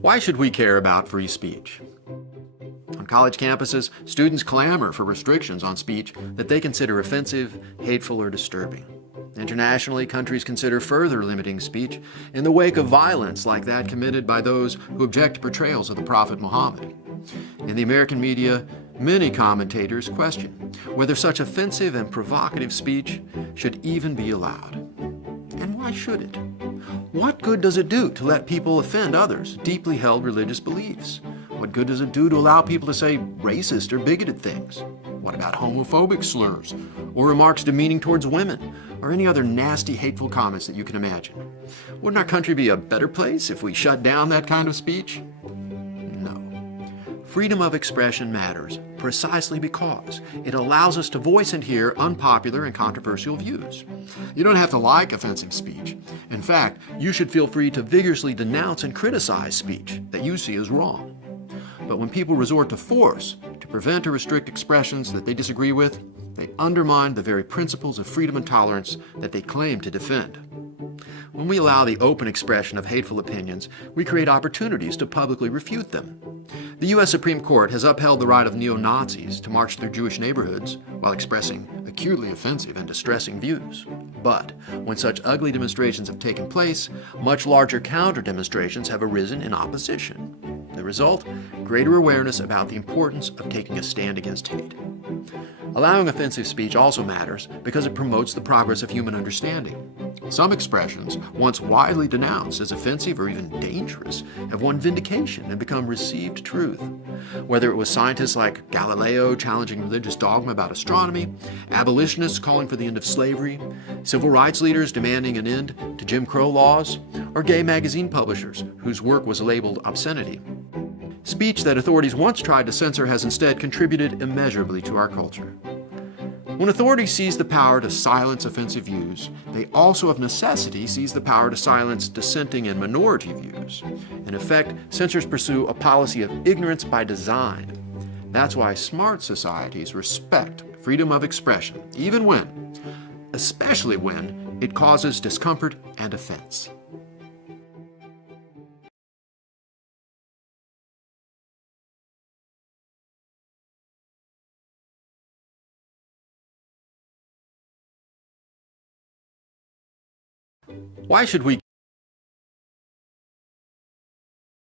Why should we care about free speech? On college campuses, students clamor for restrictions on speech that they consider offensive, hateful, or disturbing. Internationally, countries consider further limiting speech in the wake of violence like that committed by those who object to portrayals of the Prophet Muhammad. In the American media, many commentators question whether such offensive and provocative speech should even be allowed. And why should it? What good does it do to let people offend others' deeply held religious beliefs? What good does it do to allow people to say racist or bigoted things? What about homophobic slurs, or remarks demeaning towards women, or any other nasty, hateful comments that you can imagine? Wouldn't our country be a better place if we shut down that kind of speech? No. Freedom of expression matters precisely because it allows us to voice and hear unpopular and controversial views. You don't have to like offensive speech. In fact, you should feel free to vigorously denounce and criticize speech that you see as wrong. But when people resort to force to prevent or restrict expressions that they disagree with, they undermine the very principles of freedom and tolerance that they claim to defend. When we allow the open expression of hateful opinions, we create opportunities to publicly refute them. The U.S. Supreme Court has upheld the right of neo-Nazis to march through Jewish neighborhoods while expressing acutely offensive and distressing views. But when such ugly demonstrations have taken place, much larger counter-demonstrations have arisen in opposition. The result? Greater awareness about the importance of taking a stand against hate. Allowing offensive speech also matters because it promotes the progress of human understanding. Some expressions, once widely denounced as offensive or even dangerous, have won vindication and become received truth. Whether it was scientists like Galileo challenging religious dogma about astronomy, abolitionists calling for the end of slavery, civil rights leaders demanding an end to Jim Crow laws, or gay magazine publishers whose work was labeled obscenity. Speech that authorities once tried to censor has instead contributed immeasurably to our culture. When authorities seize the power to silence offensive views, they also of necessity seize the power to silence dissenting and minority views. In effect, censors pursue a policy of ignorance by design. That's why smart societies respect freedom of expression, especially when it causes discomfort and offense. Why should we